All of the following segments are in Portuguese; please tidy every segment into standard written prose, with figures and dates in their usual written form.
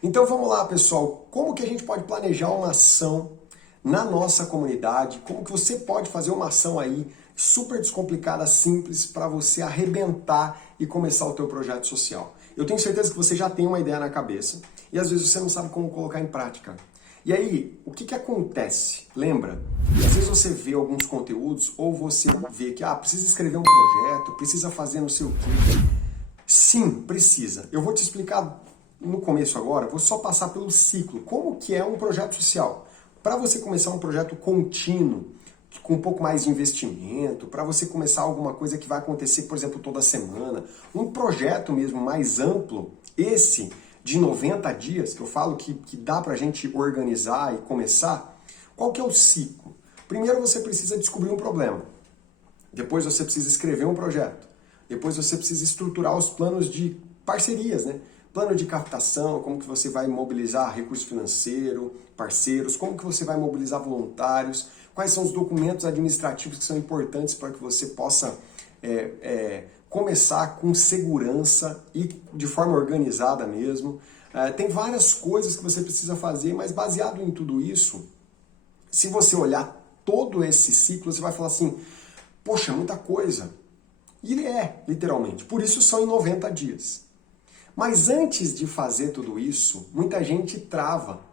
Então vamos lá, pessoal, como que a gente pode planejar uma ação na nossa comunidade? Como que você pode fazer uma ação aí super descomplicada, simples, para você arrebentar e começar o teu projeto social? Eu tenho certeza que você já tem uma ideia na cabeça e às vezes você não sabe como colocar em prática. E aí, o que que acontece? Lembra? Às vezes você vê alguns conteúdos ou você vê que precisa escrever um projeto, precisa fazer não sei o quê. Sim, precisa. Eu vou te explicar no começo agora, vou só passar pelo ciclo, como que é um projeto social. Para você começar um projeto contínuo, com um pouco mais de investimento, para você começar alguma coisa que vai acontecer, por exemplo, toda semana, um projeto mesmo mais amplo, esse de 90 dias, que eu falo que dá para a gente organizar e começar, qual que é o ciclo? Primeiro você precisa descobrir um problema, depois você precisa escrever um projeto, depois você precisa estruturar os planos de parcerias, né? Plano de captação, como que você vai mobilizar recurso financeiro, parceiros, como que você vai mobilizar voluntários, quais são os documentos administrativos que são importantes para que você possa começar com segurança e de forma organizada mesmo. Tem várias coisas que você precisa fazer, mas baseado em tudo isso, se você olhar todo esse ciclo, você vai falar assim, poxa, muita coisa. E ele é, literalmente. Por isso são em 90 dias. Mas antes de fazer tudo isso, muita gente trava,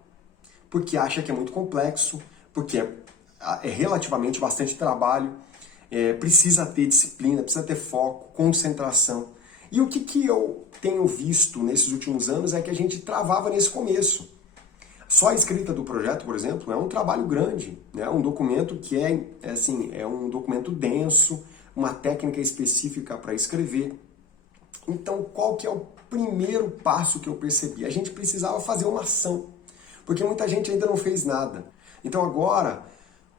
porque acha que é muito complexo, porque é relativamente bastante trabalho, precisa ter disciplina, precisa ter foco, concentração. E o que eu tenho visto nesses últimos anos é que a gente travava nesse começo. Só a escrita do projeto, por exemplo, é um trabalho grande, né? Um documento que é um documento denso, uma técnica específica para escrever. Então, qual que é o primeiro passo que eu percebi? A gente precisava fazer uma ação, porque muita gente ainda não fez nada. Então agora,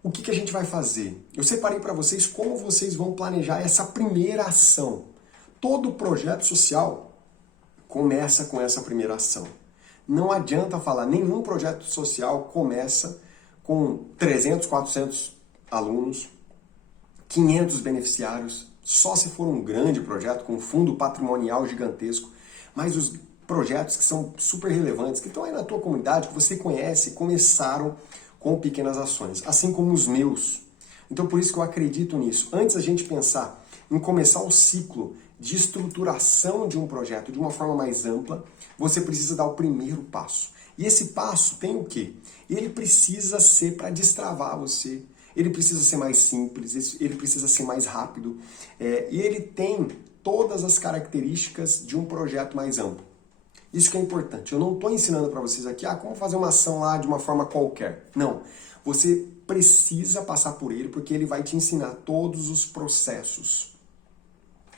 o que a gente vai fazer? Eu separei para vocês como vocês vão planejar essa primeira ação. Todo projeto social começa com essa primeira ação. Não adianta falar, nenhum projeto social começa com 300, 400 alunos, 500 beneficiários, só se for um grande projeto com um fundo patrimonial gigantesco, mas os projetos que são super relevantes, que estão aí na tua comunidade, que você conhece, começaram com pequenas ações, assim como os meus. Então por isso que eu acredito nisso. Antes a gente pensar em começar o ciclo de estruturação de um projeto de uma forma mais ampla, você precisa dar o primeiro passo. E esse passo tem o quê? Ele precisa ser para destravar você. Ele precisa ser mais simples, ele precisa ser mais rápido, e ele tem todas as características de um projeto mais amplo. Isso que é importante. Eu não estou ensinando para vocês aqui como fazer uma ação lá de uma forma qualquer. Não. Você precisa passar por ele porque ele vai te ensinar todos os processos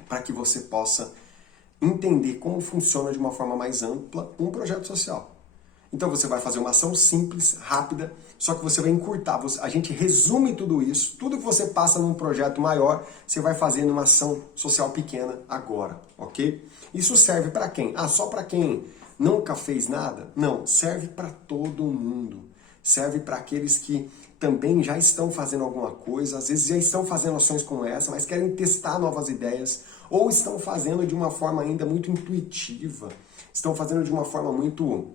para que você possa entender como funciona de uma forma mais ampla um projeto social. Então você vai fazer uma ação simples, rápida, só que você vai encurtar. A gente resume tudo isso, tudo que você passa num projeto maior, você vai fazer numa ação social pequena agora, ok? Isso serve para quem? Só para quem nunca fez nada? Não, serve para todo mundo. Serve para aqueles que também já estão fazendo alguma coisa, às vezes já estão fazendo ações como essa, mas querem testar novas ideias, ou estão fazendo de uma forma ainda muito intuitiva, estão fazendo de uma forma muito...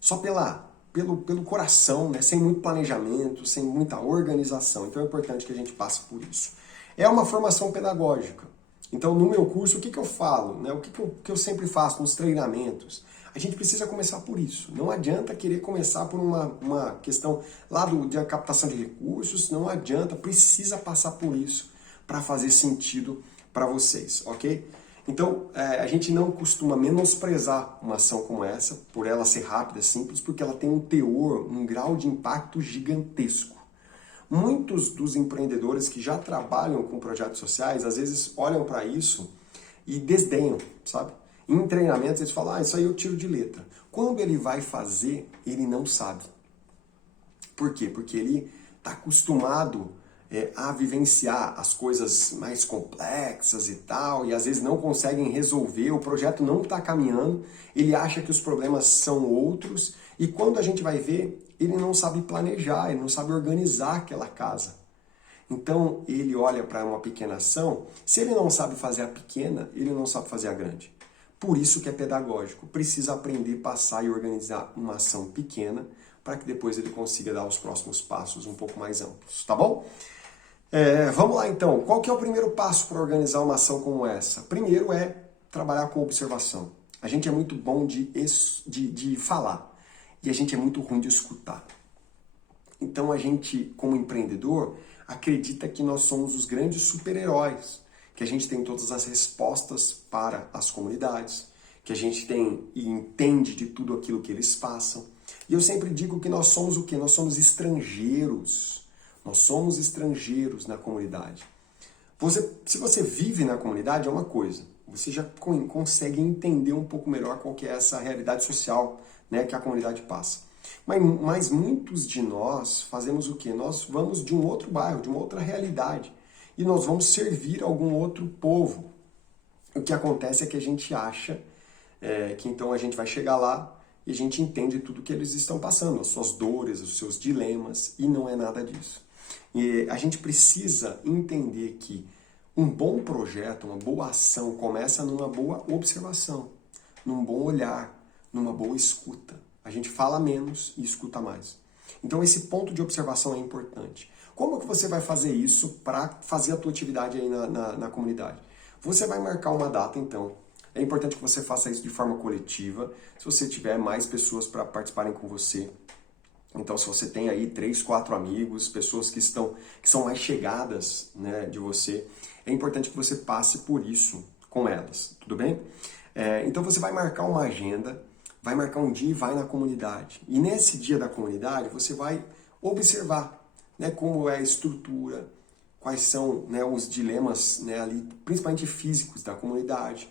só pelo coração, né? Sem muito planejamento, sem muita organização. Então é importante que a gente passe por isso. É uma formação pedagógica. Então no meu curso, o que eu falo? Né? O que eu sempre faço nos treinamentos? A gente precisa começar por isso. Não adianta querer começar por uma questão lá da captação de recursos, não adianta, precisa passar por isso para fazer sentido para vocês, ok? Então, a gente não costuma menosprezar uma ação como essa, por ela ser rápida, simples, porque ela tem um teor, um grau de impacto gigantesco. Muitos dos empreendedores que já trabalham com projetos sociais, às vezes olham para isso e desdenham, sabe? Em treinamentos eles falam, isso aí eu tiro de letra. Quando ele vai fazer, ele não sabe. Por quê? Porque ele está acostumado a vivenciar as coisas mais complexas e tal, e às vezes não conseguem resolver, o projeto não está caminhando, ele acha que os problemas são outros, e quando a gente vai ver, ele não sabe planejar, ele não sabe organizar aquela casa. Então ele olha para uma pequena ação, se ele não sabe fazer a pequena, ele não sabe fazer a grande. Por isso que é pedagógico. Precisa aprender, passar e organizar uma ação pequena para que depois ele consiga dar os próximos passos um pouco mais amplos, tá bom? Vamos lá então. Qual que é o primeiro passo para organizar uma ação como essa? Primeiro é trabalhar com observação. A gente é muito bom de falar e a gente é muito ruim de escutar. Então a gente, como empreendedor, acredita que nós somos os grandes super-heróis, que a gente tem todas as respostas para as comunidades, que a gente tem e entende de tudo aquilo que eles passam. E eu sempre digo que nós somos o quê? Nós somos estrangeiros. Nós somos estrangeiros na comunidade. Se você vive na comunidade é uma coisa, você já consegue entender um pouco melhor qual que é essa realidade social, né, que a comunidade passa. Mas muitos de nós fazemos o quê? Nós vamos de um outro bairro, de uma outra realidade, e nós vamos servir algum outro povo. O que acontece é que a gente acha que então a gente vai chegar lá e a gente entende tudo que eles estão passando, as suas dores, os seus dilemas, e não é nada disso. E a gente precisa entender que um bom projeto, uma boa ação começa numa boa observação, num bom olhar, numa boa escuta. A gente fala menos e escuta mais. Então esse ponto de observação é importante. Como que você vai fazer isso para fazer a tua atividade aí na comunidade? Você vai marcar uma data então. É importante que você faça isso de forma coletiva. Se você tiver mais pessoas para participarem com você. Então se você tem aí 3, 4 amigos, pessoas que são mais chegadas, né, de você, é importante que você passe por isso com elas, tudo bem? Então você vai marcar uma agenda, vai marcar um dia e vai na comunidade. E nesse dia da comunidade você vai observar, né, como é a estrutura, quais são, né, os dilemas, né, ali, principalmente físicos da comunidade,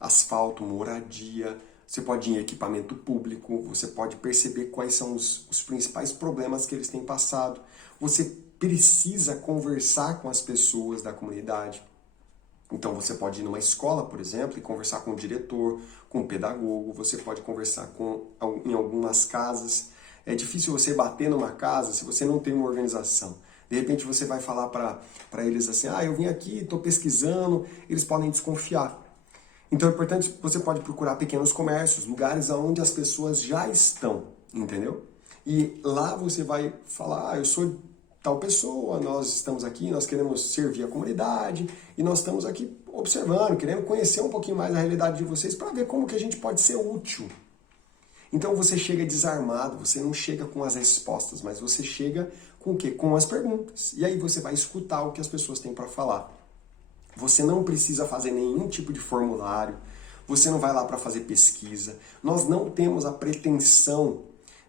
asfalto, moradia, você pode ir em equipamento público, você pode perceber quais são os principais problemas que eles têm passado. Você precisa conversar com as pessoas da comunidade. Então você pode ir numa escola, por exemplo, e conversar com o diretor, com o pedagogo, você pode conversar em algumas casas. É difícil você bater numa casa se você não tem uma organização. De repente você vai falar para eles assim, eu vim aqui, estou pesquisando, eles podem desconfiar. Então é importante, você pode procurar pequenos comércios, lugares onde as pessoas já estão, entendeu? E lá você vai falar, eu sou tal pessoa, nós estamos aqui, nós queremos servir a comunidade e nós estamos aqui observando, querendo conhecer um pouquinho mais a realidade de vocês para ver como que a gente pode ser útil. Então você chega desarmado, você não chega com as respostas, mas você chega com o quê? Com as perguntas. E aí você vai escutar o que as pessoas têm para falar. Você não precisa fazer nenhum tipo de formulário, você não vai lá para fazer pesquisa. Nós não temos a pretensão,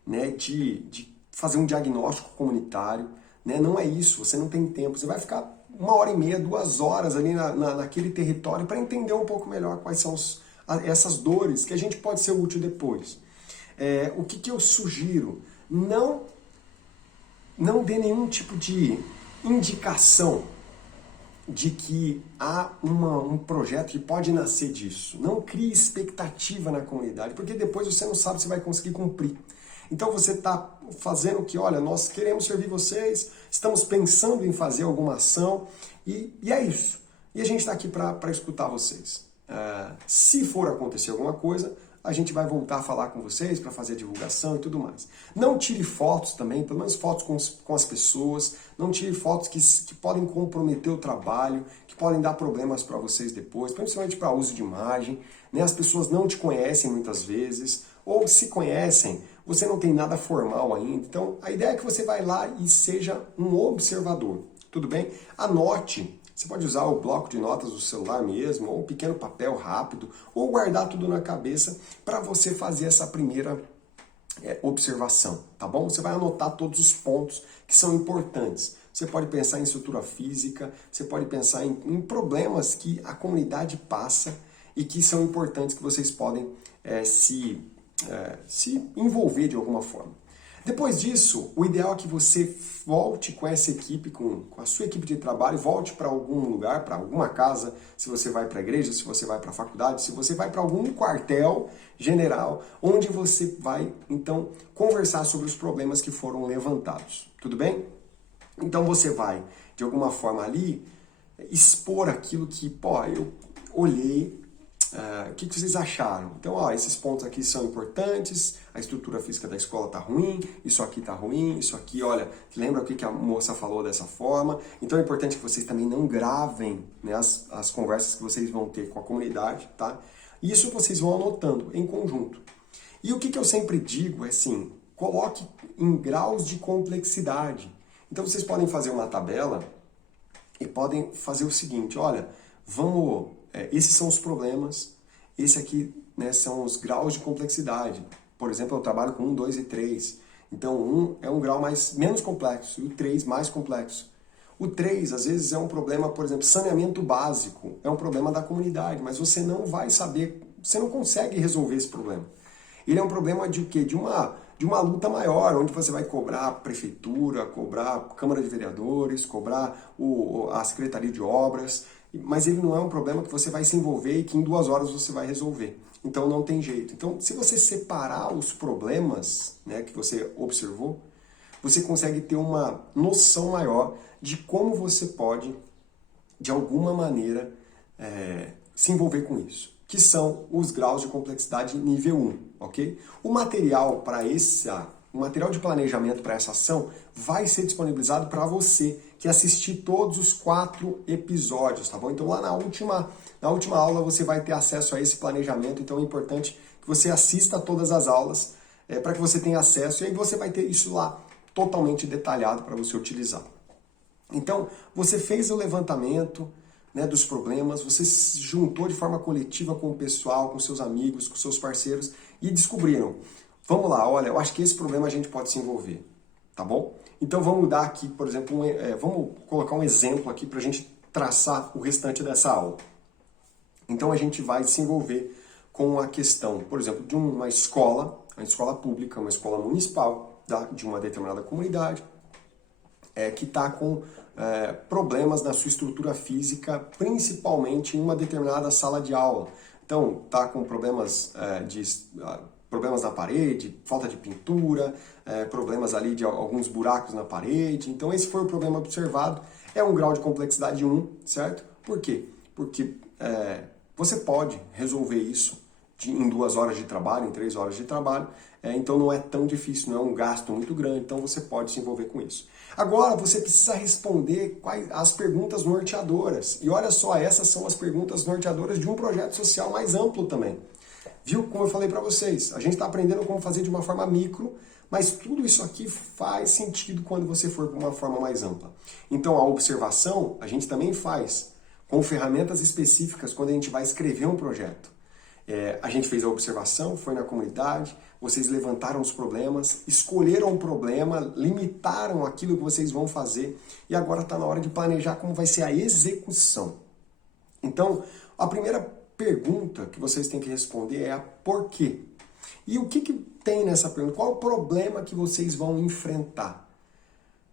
né, de fazer um diagnóstico comunitário, né? Não é isso, você não tem tempo. Você vai ficar 1h30, 2 horas ali naquele território para entender um pouco melhor quais são essas dores que a gente pode ser útil depois. O que eu sugiro? Não dê nenhum tipo de indicação de que há um projeto que pode nascer disso. Não crie expectativa na comunidade, porque depois você não sabe se vai conseguir cumprir. Então você está fazendo que, olha, nós queremos servir vocês, estamos pensando em fazer alguma ação, e é isso. E a gente está aqui para escutar vocês. Se for acontecer alguma coisa, a gente vai voltar a falar com vocês para fazer a divulgação e tudo mais. Não tire fotos também, pelo menos fotos com as pessoas, não tire fotos que podem comprometer o trabalho, que podem dar problemas para vocês depois, principalmente para uso de imagem, né? As pessoas não te conhecem muitas vezes, ou se conhecem, você não tem nada formal ainda. Então, a ideia é que você vai lá e seja um observador, tudo bem? Anote. Você pode usar o bloco de notas do celular mesmo, ou um pequeno papel rápido, ou guardar tudo na cabeça para você fazer essa primeira observação, tá bom? Você vai anotar todos os pontos que são importantes. Você pode pensar em estrutura física, você pode pensar em problemas que a comunidade passa e que são importantes, que vocês podem se envolver de alguma forma. Depois disso, o ideal é que você volte com essa equipe, com a sua equipe de trabalho, volte para algum lugar, para alguma casa, se você vai para a igreja, se você vai para a faculdade, se você vai para algum quartel general, onde você vai, então, conversar sobre os problemas que foram levantados. Tudo bem? Então você vai, de alguma forma ali, expor aquilo que, eu olhei O que vocês acharam? Então, ó, esses pontos aqui são importantes, a estrutura física da escola tá ruim, isso aqui tá ruim, isso aqui, olha, lembra o que a moça falou dessa forma? Então é importante que vocês também não gravem, né, as conversas que vocês vão ter com a comunidade, tá? Isso vocês vão anotando em conjunto. E o que eu sempre digo é assim, coloque em graus de complexidade. Então vocês podem fazer uma tabela e podem fazer o seguinte, olha, esses são os problemas, esse aqui, né, são os graus de complexidade. Por exemplo, eu trabalho com 1, 2 e 3. Então, 1 é um grau menos complexo e o 3 mais complexo. O 3, às vezes, é um problema, por exemplo, saneamento básico. É um problema da comunidade, mas você não vai saber, você não consegue resolver esse problema. Ele é um problema de quê? De uma luta maior, onde você vai cobrar a prefeitura, cobrar a Câmara de Vereadores, cobrar a Secretaria de Obras, mas ele não é um problema que você vai se envolver e que em 2 horas você vai resolver. Então não tem jeito. Então, se você separar os problemas, né, que você observou, você consegue ter uma noção maior de como você pode, de alguma maneira, se envolver com isso, que são os graus de complexidade nível 1, ok? O material de planejamento para essa ação vai ser disponibilizado para você que assistir todos os 4 episódios, tá bom? Então lá na última aula você vai ter acesso a esse planejamento, então é importante que você assista todas as aulas para que você tenha acesso e aí você vai ter isso lá totalmente detalhado para você utilizar. Então, você fez o levantamento, né, dos problemas, você se juntou de forma coletiva com o pessoal, com seus amigos, com seus parceiros e descobriram, vamos lá, olha, eu acho que esse problema a gente pode se envolver, tá bom? Então vamos dar aqui, por exemplo, vamos colocar um exemplo aqui para a gente traçar o restante dessa aula. Então a gente vai se envolver com a questão, por exemplo, de uma escola pública, uma escola municipal, de uma determinada comunidade, que está com problemas na sua estrutura física, principalmente em uma determinada sala de aula. Então, está com problemas problemas na parede, falta de pintura, problemas ali de alguns buracos na parede. Então, esse foi o problema observado. É um grau de complexidade 1, certo? Por quê? Porque você pode resolver isso em 2 horas de trabalho, em 3 horas de trabalho, então não é tão difícil, não é um gasto muito grande, então você pode se envolver com isso. Agora você precisa responder as perguntas norteadoras. E olha só, essas são as perguntas norteadoras de um projeto social mais amplo também. Viu? Como eu falei para vocês, a gente está aprendendo como fazer de uma forma micro, mas tudo isso aqui faz sentido quando você for para uma forma mais ampla. Então a observação a gente também faz com ferramentas específicas quando a gente vai escrever um projeto. A gente fez a observação, foi na comunidade, vocês levantaram os problemas, escolheram o problema, limitaram aquilo que vocês vão fazer e agora está na hora de planejar como vai ser a execução. Então, a primeira pergunta que vocês têm que responder é a por quê. E o que tem nessa pergunta? Qual é o problema que vocês vão enfrentar?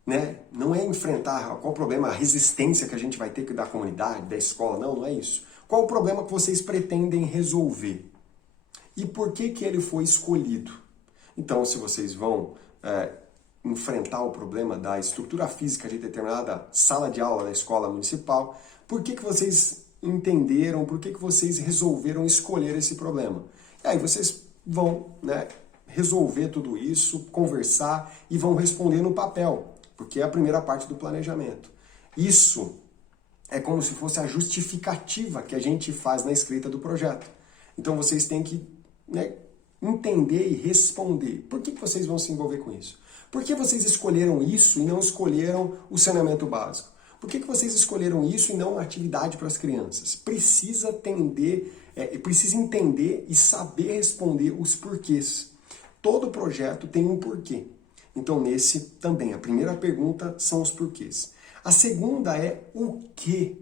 Né? Não é enfrentar qual o problema, a resistência que a gente vai ter da comunidade, da escola, não é isso. Qual o problema que vocês pretendem resolver? E por que ele foi escolhido? Então, se vocês vão enfrentar o problema da estrutura física de determinada sala de aula da escola municipal, por que vocês entenderam, por que vocês resolveram escolher esse problema? E aí vocês vão, né, resolver tudo isso, conversar e vão responder no papel, porque é a primeira parte do planejamento. Isso é como se fosse a justificativa que a gente faz na escrita do projeto. Então vocês têm que, né, entender e responder. Por que vocês vão se envolver com isso? Por que vocês escolheram isso e não escolheram o saneamento básico? Por que vocês escolheram isso e não uma atividade para as crianças? Precisa entender e saber responder os porquês. Todo projeto tem um porquê. Então nesse também, a primeira pergunta são os porquês. A segunda é o quê?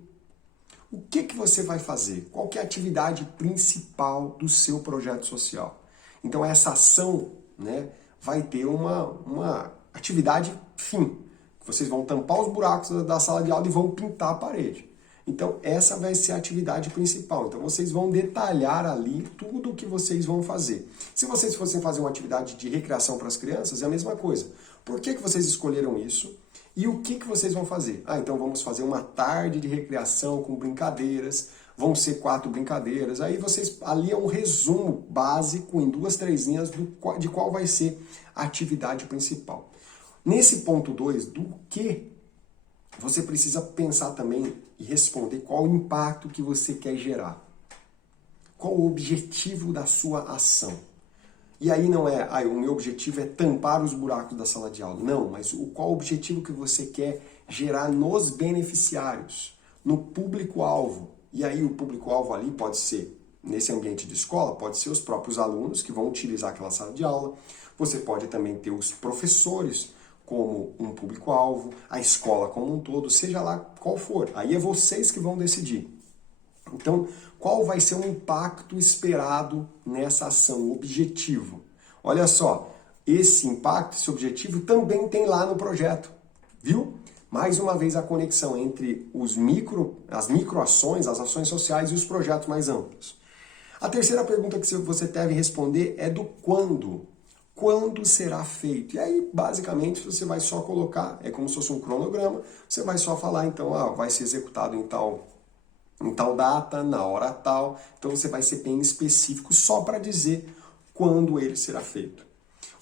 O que você vai fazer? Qual que é a atividade principal do seu projeto social? Então essa ação, né, vai ter uma atividade fim. Vocês vão tampar os buracos da sala de aula e vão pintar a parede. Então essa vai ser a atividade principal. Então vocês vão detalhar ali tudo o que vocês vão fazer. Se vocês fossem fazer uma atividade de recreação para as crianças, é a mesma coisa. Por que vocês escolheram isso? E o que vocês vão fazer? Então vamos fazer uma tarde de recreação com brincadeiras, vão ser 4 brincadeiras. Aí vocês, ali é um resumo básico em 2, 3 linhas de qual vai ser a atividade principal. Nesse ponto 2, do que você precisa pensar também e responder qual o impacto que você quer gerar. Qual o objetivo da sua ação? E aí não é, o meu objetivo é tampar os buracos da sala de aula. Não, mas qual o objetivo que você quer gerar nos beneficiários, no público-alvo. E aí o público-alvo ali pode ser, nesse ambiente de escola, pode ser os próprios alunos que vão utilizar aquela sala de aula. Você pode também ter os professores como um público-alvo, a escola como um todo, seja lá qual for. Aí é vocês que vão decidir. Então, qual vai ser o impacto esperado nessa ação, o objetivo? Olha só, esse impacto, esse objetivo também tem lá no projeto, viu? Mais uma vez a conexão entre as microações, as ações sociais e os projetos mais amplos. A terceira pergunta que você deve responder é do quando. Quando será feito? E aí, basicamente, você vai só colocar, é como se fosse um cronograma, você vai só falar, então, vai ser executado em tal data, na hora tal. Então você vai ser bem específico só para dizer quando ele será feito.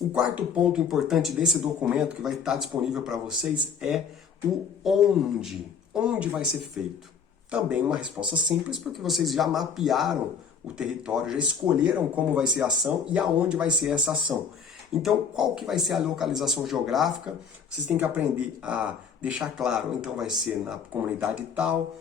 O quarto ponto importante desse documento que vai estar disponível para vocês é o onde. Onde vai ser feito? Também uma resposta simples, porque vocês já mapearam o território, já escolheram como vai ser a ação e aonde vai ser essa ação. Então, qual que vai ser a localização geográfica? Vocês têm que aprender a deixar claro. Então, vai ser na comunidade tal,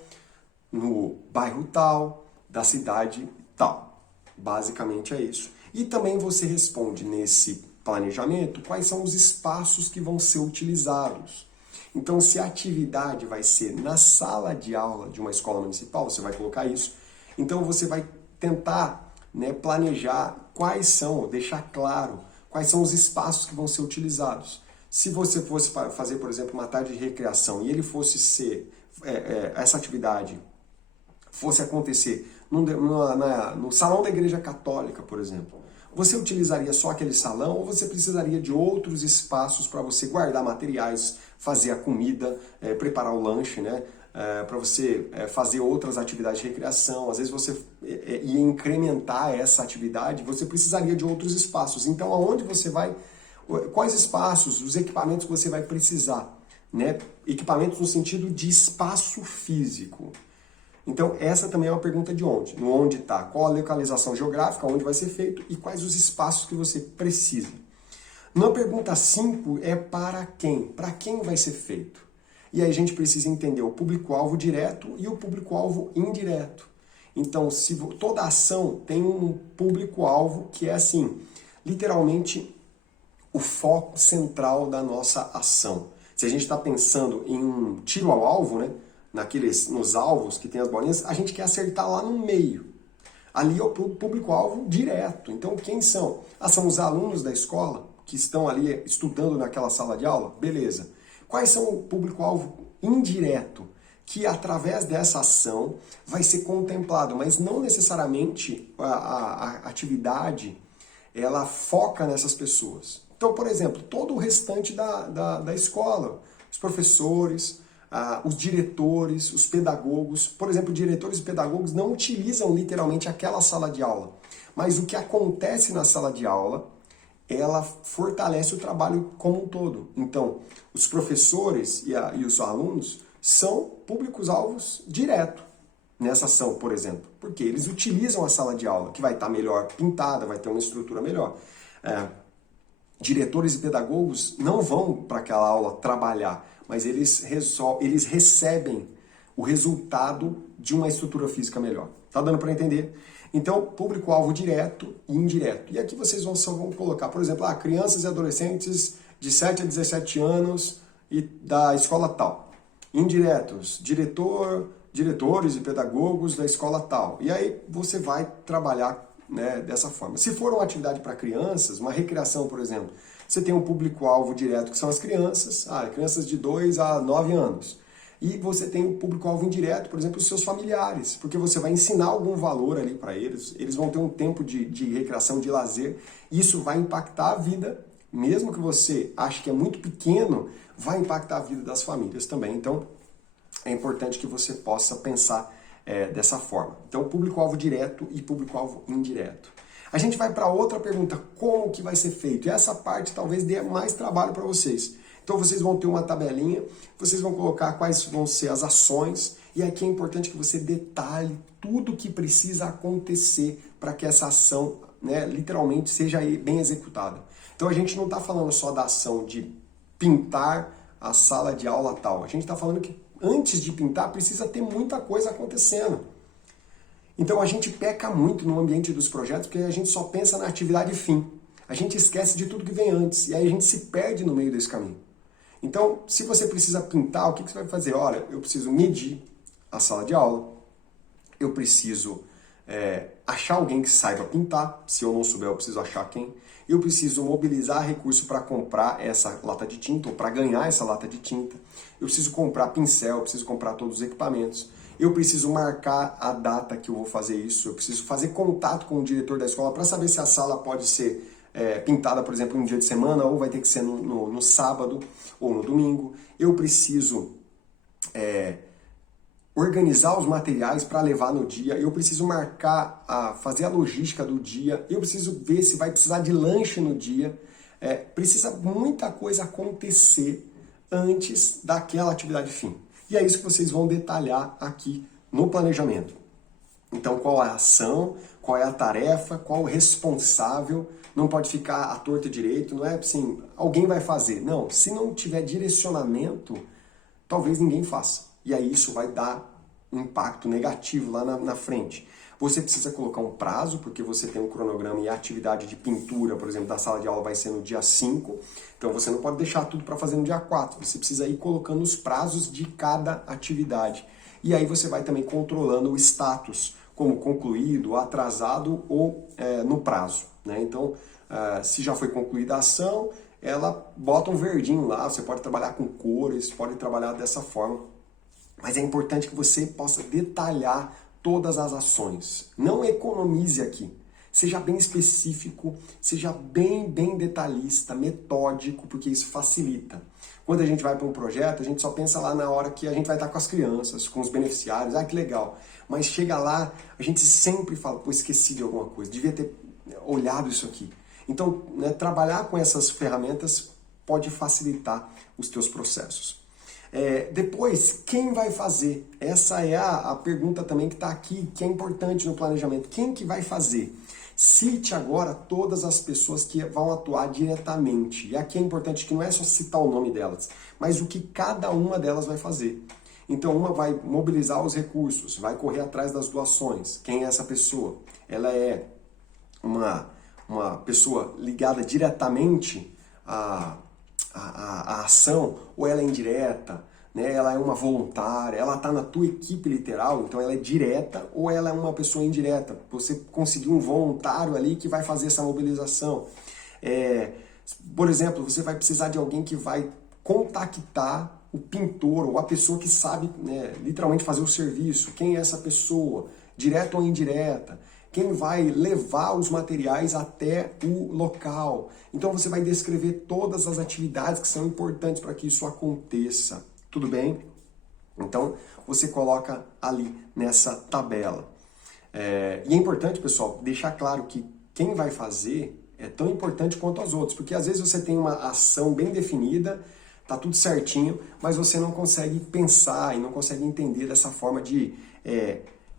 no bairro tal, da cidade tal. Basicamente é isso. E também você responde nesse planejamento quais são os espaços que vão ser utilizados. Então, se a atividade vai ser na sala de aula de uma escola municipal, você vai colocar isso. Então, você vai tentar, planejar quais são, deixar claro quais são os espaços que vão ser utilizados. Se você fosse fazer, por exemplo, uma tarde de recreação e ele fosse ser, essa atividade fosse acontecer no salão da igreja católica, por exemplo, você utilizaria só aquele salão ou você precisaria de outros espaços para você guardar materiais, fazer a comida, preparar o lanche, né? Para você fazer outras atividades de recreação. Às vezes você ia incrementar essa atividade, você precisaria de outros espaços. Então, aonde você vai, quais espaços, os equipamentos que você vai precisar, né? Equipamentos no sentido de espaço físico. Então, essa também é uma pergunta de onde. No onde está, qual a localização geográfica, onde vai ser feito e quais os espaços que você precisa. Na pergunta 5 é para quem? Para quem vai ser feito? E aí a gente precisa entender o público-alvo direto e o público-alvo indireto. Então, se toda ação tem um público-alvo que é assim, literalmente o foco central da nossa ação. Se a gente está pensando em um tiro ao alvo, né? Nos alvos que tem as bolinhas, a gente quer acertar lá no meio. Ali é o público-alvo direto. Então, quem são? São os alunos da escola que estão ali estudando naquela sala de aula? Beleza. Quais são o público-alvo indireto? Que através dessa ação vai ser contemplado, mas não necessariamente a atividade ela foca nessas pessoas. Então, por exemplo, todo o restante da escola, os professores, os diretores, os pedagogos. Por exemplo, diretores e pedagogos não utilizam literalmente aquela sala de aula, mas o que acontece na sala de aula, ela fortalece o trabalho como um todo. Então, os professores e os alunos são públicos-alvos direto nessa ação, por exemplo, porque eles utilizam a sala de aula, que vai estar melhor pintada, vai ter uma estrutura melhor. Diretores e pedagogos não vão para aquela aula trabalhar, mas eles recebem o resultado de uma estrutura física melhor. Tá dando para entender? Então, público-alvo direto e indireto. E aqui vocês só vão colocar, por exemplo, crianças e adolescentes de 7 a 17 anos e da escola tal. Indiretos, diretores e pedagogos da escola tal. E aí você vai trabalhar, né, dessa forma. Se for uma atividade para crianças, uma recreação, por exemplo, você tem um público-alvo direto que são as crianças, crianças de 2 a 9 anos. E você tem o público-alvo indireto, por exemplo, os seus familiares, porque você vai ensinar algum valor ali para eles, eles vão ter um tempo de recreação, de lazer, e isso vai impactar a vida, mesmo que você ache que é muito pequeno, vai impactar a vida das famílias também. Então, é importante que você possa pensar dessa forma. Então, público-alvo direto e público-alvo indireto. A gente vai para outra pergunta, como que vai ser feito? E essa parte talvez dê mais trabalho para vocês. Então vocês vão ter uma tabelinha, vocês vão colocar quais vão ser as ações, e aqui é importante que você detalhe tudo que precisa acontecer para que essa ação, né, literalmente seja bem executada. Então a gente não está falando só da ação de pintar a sala de aula tal, a gente está falando que antes de pintar precisa ter muita coisa acontecendo. Então a gente peca muito no ambiente dos projetos porque a gente só pensa na atividade fim. A gente esquece de tudo que vem antes e aí a gente se perde no meio desse caminho. Então, se você precisa pintar, o que você vai fazer? Olha, eu preciso medir a sala de aula, eu preciso achar alguém que saiba pintar, se eu não souber eu preciso achar quem, eu preciso mobilizar recurso para comprar essa lata de tinta ou para ganhar essa lata de tinta, eu preciso comprar pincel, eu preciso comprar todos os equipamentos, eu preciso marcar a data que eu vou fazer isso, eu preciso fazer contato com o diretor da escola para saber se a sala pode ser pintada, por exemplo, em um dia de semana ou vai ter que ser no sábado ou no domingo. Eu preciso organizar os materiais para levar no dia, eu preciso marcar, fazer a logística do dia, eu preciso ver se vai precisar de lanche no dia. Precisa muita coisa acontecer antes daquela atividade fim. E é isso que vocês vão detalhar aqui no planejamento. Então, qual é a ação, qual é a tarefa, qual o responsável, não pode ficar à torta e direito, não é assim, alguém vai fazer. Não, se não tiver direcionamento, talvez ninguém faça. E aí isso vai dar um impacto negativo lá na frente. Você precisa colocar um prazo, porque você tem um cronograma e a atividade de pintura, por exemplo, da sala de aula vai ser no dia 5, então você não pode deixar tudo para fazer no dia 4, você precisa ir colocando os prazos de cada atividade. E aí você vai também controlando o status, como concluído, atrasado ou no prazo, né? Então, se já foi concluída a ação, ela bota um verdinho lá, você pode trabalhar com cores, pode trabalhar dessa forma, mas é importante que você possa detalhar todas as ações. Não economize aqui. Seja bem específico, seja bem detalhista, metódico, porque isso facilita. Quando a gente vai para um projeto, a gente só pensa lá na hora que a gente vai estar com as crianças, com os beneficiários, que legal. Mas chega lá, a gente sempre fala, pô, esqueci de alguma coisa, devia ter olhado isso aqui. Então, né, trabalhar com essas ferramentas pode facilitar os teus processos. Depois, quem vai fazer? Essa é a pergunta também que está aqui, que é importante no planejamento. Quem que vai fazer? Cite agora todas as pessoas que vão atuar diretamente. E aqui é importante que não é só citar o nome delas, mas o que cada uma delas vai fazer. Então, uma vai mobilizar os recursos, vai correr atrás das doações. Quem é essa pessoa? Ela é uma pessoa ligada diretamente à ação, ou ela é indireta, né? Ela é uma voluntária, ela está na tua equipe literal, então ela é direta ou ela é uma pessoa indireta. Você conseguiu um voluntário ali que vai fazer essa mobilização. Por exemplo, você vai precisar de alguém que vai contactar o pintor ou a pessoa que sabe, né, literalmente fazer o serviço. Quem é essa pessoa? Direta ou indireta? Quem vai levar os materiais até o local. Então você vai descrever todas as atividades que são importantes para que isso aconteça. Tudo bem? Então você coloca ali nessa tabela. E é importante, pessoal, deixar claro que quem vai fazer é tão importante quanto as outras, porque às vezes você tem uma ação bem definida, tá tudo certinho, mas você não consegue pensar e não consegue entender dessa forma de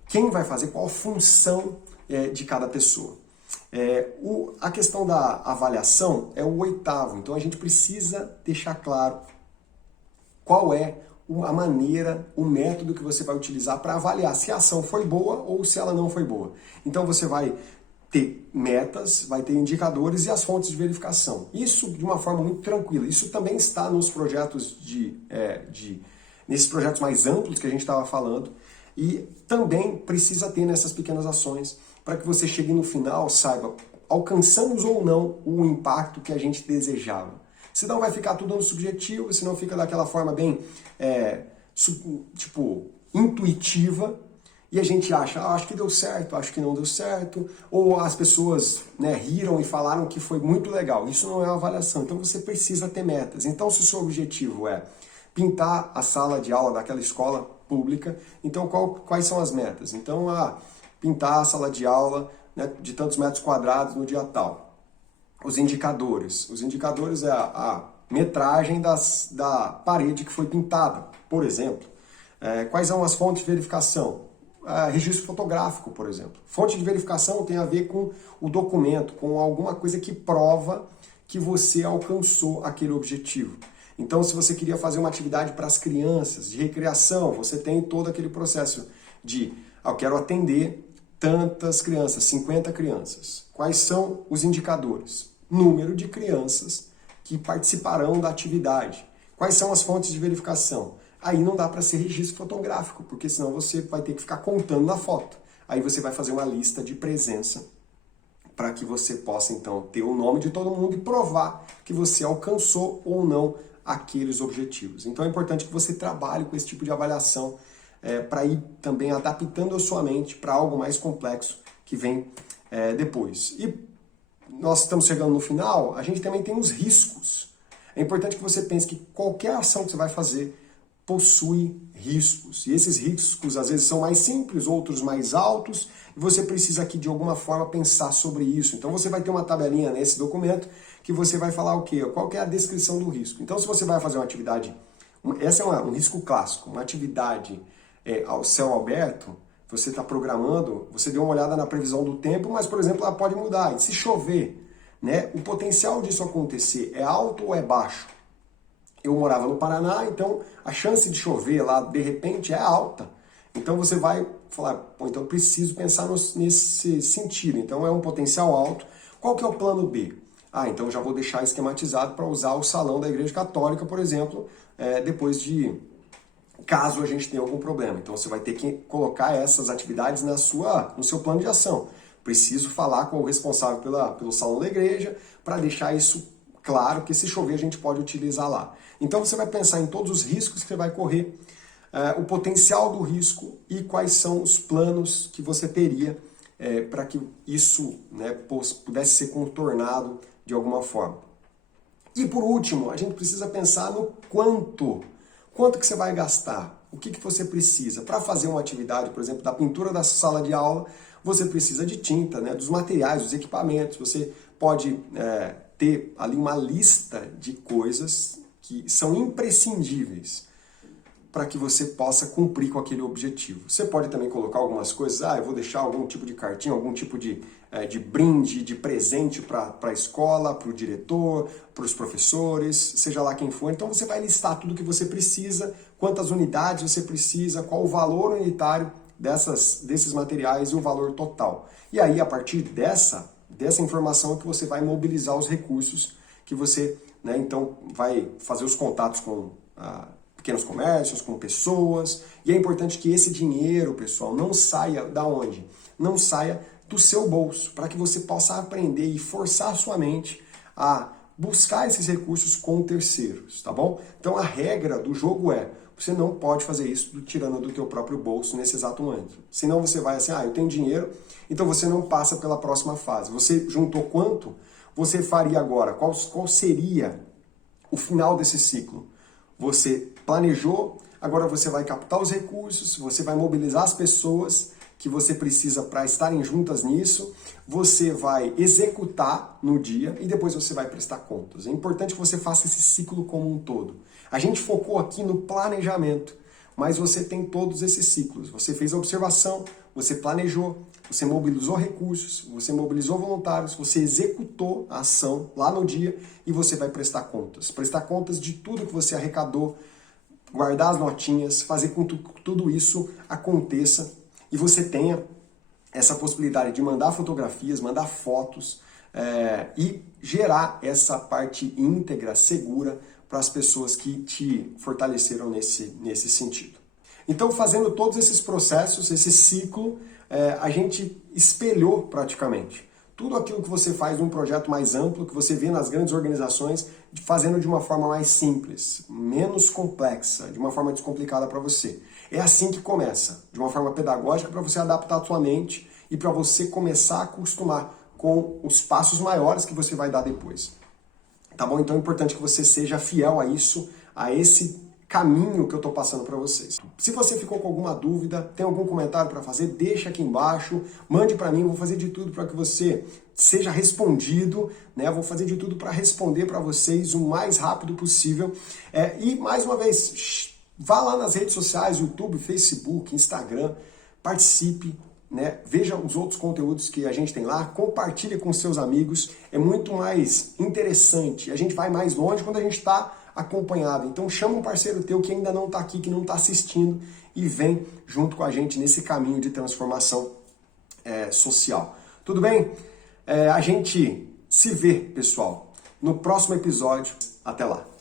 quem vai fazer, qual a função de cada pessoa. A questão da avaliação é o 8º, então a gente precisa deixar claro qual é a maneira, o método que você vai utilizar para avaliar se a ação foi boa ou se ela não foi boa. Então você vai ter metas, vai ter indicadores e as fontes de verificação. Isso de uma forma muito tranquila. Isso também está nos projetos nesses projetos mais amplos que a gente estava falando, e também precisa ter nessas pequenas ações para que você chegue no final, saiba, alcançamos ou não o impacto que a gente desejava. Senão vai ficar tudo no subjetivo, senão fica daquela forma bem, intuitiva, e a gente acha, acho que deu certo, acho que não deu certo, ou as pessoas, né, riram e falaram que foi muito legal. Isso não é uma avaliação, então você precisa ter metas. Então, se o seu objetivo é pintar a sala de aula daquela escola, pública. Então, quais são as metas? Então, pintar a sala de aula, né, de tantos metros quadrados no dia tal. Os indicadores. Os indicadores é a metragem da parede que foi pintada, por exemplo. Quais são as fontes de verificação? Registro fotográfico, por exemplo. Fonte de verificação tem a ver com o documento, com alguma coisa que prova que você alcançou aquele objetivo. Então, se você queria fazer uma atividade para as crianças, de recreação, você tem todo aquele processo de, eu quero atender tantas crianças, 50 crianças. Quais são os indicadores? Número de crianças que participarão da atividade. Quais são as fontes de verificação? Aí não dá para ser registro fotográfico, porque senão você vai ter que ficar contando na foto. Aí você vai fazer uma lista de presença para que você possa, então, ter o nome de todo mundo e provar que você alcançou ou não aqueles objetivos. Então é importante que você trabalhe com esse tipo de avaliação para ir também adaptando a sua mente para algo mais complexo que vem depois. E nós estamos chegando no final, a gente também tem os riscos. É importante que você pense que qualquer ação que você vai fazer possui riscos. E esses riscos às vezes são mais simples, outros mais altos, e você precisa aqui de alguma forma pensar sobre isso. Então você vai ter uma tabelinha nesse documento que você vai falar o quê? Qual que é a descrição do risco. Então se você vai fazer uma atividade, esse é um risco clássico, uma atividade ao céu aberto, você está programando, você deu uma olhada na previsão do tempo, mas por exemplo ela pode mudar. E se chover, né, o potencial disso acontecer é alto ou é baixo? Eu morava no Paraná, então a chance de chover lá de repente é alta. Então você vai falar, pô, então eu preciso pensar nesse sentido. Então é um potencial alto. Qual que é o plano B? Então já vou deixar esquematizado para usar o salão da Igreja Católica, por exemplo, depois de caso a gente tenha algum problema. Então você vai ter que colocar essas atividades no seu plano de ação. Preciso falar com o responsável pelo salão da igreja para deixar isso claro, que se chover a gente pode utilizar lá. Então você vai pensar em todos os riscos que você vai correr, o potencial do risco e quais são os planos que você teria para que isso, né, pudesse ser contornado de alguma forma. E por último, a gente precisa pensar no quanto. Quanto que você vai gastar? O que você precisa? Para fazer uma atividade, por exemplo, da pintura da sala de aula, você precisa de tinta, né, dos materiais, dos equipamentos. Você pode ter ali uma lista de coisas que são imprescindíveis para que você possa cumprir com aquele objetivo. Você pode também colocar algumas coisas, eu vou deixar algum tipo de cartinha, algum tipo de brinde, de presente para a escola, para o diretor, para os professores, seja lá quem for. Então você vai listar tudo que você precisa, quantas unidades você precisa, qual o valor unitário desses materiais e o valor total. E aí, a partir dessa informação é que você vai mobilizar os recursos que você, né, então, vai fazer os contatos com pequenos comércios, com pessoas. E é importante que esse dinheiro, pessoal, não saia da onde? Não saia do seu bolso, para que você possa aprender e forçar a sua mente a buscar esses recursos com terceiros, tá bom? Então a regra do jogo você não pode fazer isso tirando do teu próprio bolso nesse exato momento. Senão você vai assim, eu tenho dinheiro, então você não passa pela próxima fase. Você juntou quanto? Você faria agora? Qual seria o final desse ciclo? Você planejou, agora você vai captar os recursos, você vai mobilizar as pessoas que você precisa para estarem juntas nisso, você vai executar no dia e depois você vai prestar contas. É importante que você faça esse ciclo como um todo. A gente focou aqui no planejamento, mas você tem todos esses ciclos. Você fez a observação, você planejou, você mobilizou recursos, você mobilizou voluntários, você executou a ação lá no dia e você vai prestar contas. Prestar contas de tudo que você arrecadou, guardar as notinhas, fazer com que tudo isso aconteça e você tenha essa possibilidade de mandar fotografias, mandar fotos e gerar essa parte íntegra, segura para as pessoas que te fortaleceram nesse sentido. Então, fazendo todos esses processos, esse ciclo, a gente espelhou praticamente tudo aquilo que você faz num projeto mais amplo, que você vê nas grandes organizações, fazendo de uma forma mais simples, menos complexa, de uma forma descomplicada para você. É assim que começa, de uma forma pedagógica, para você adaptar a sua mente e para você começar a acostumar com os passos maiores que você vai dar depois. Tá bom? Então é importante que você seja fiel a isso, a esse caminho que eu estou passando para vocês. Se você ficou com alguma dúvida, tem algum comentário para fazer, deixa aqui embaixo, mande para mim, vou fazer de tudo para que você seja respondido, né? Vou fazer de tudo para responder para vocês o mais rápido possível. E mais uma vez, vá lá nas redes sociais, YouTube, Facebook, Instagram, participe, né? Veja os outros conteúdos que a gente tem lá, compartilhe com seus amigos, é muito mais interessante, a gente vai mais longe quando a gente está acompanhado. Então chama um parceiro teu que ainda não está aqui, que não está assistindo e vem junto com a gente nesse caminho de transformação social. Tudo bem? A gente se vê, pessoal, no próximo episódio. Até lá!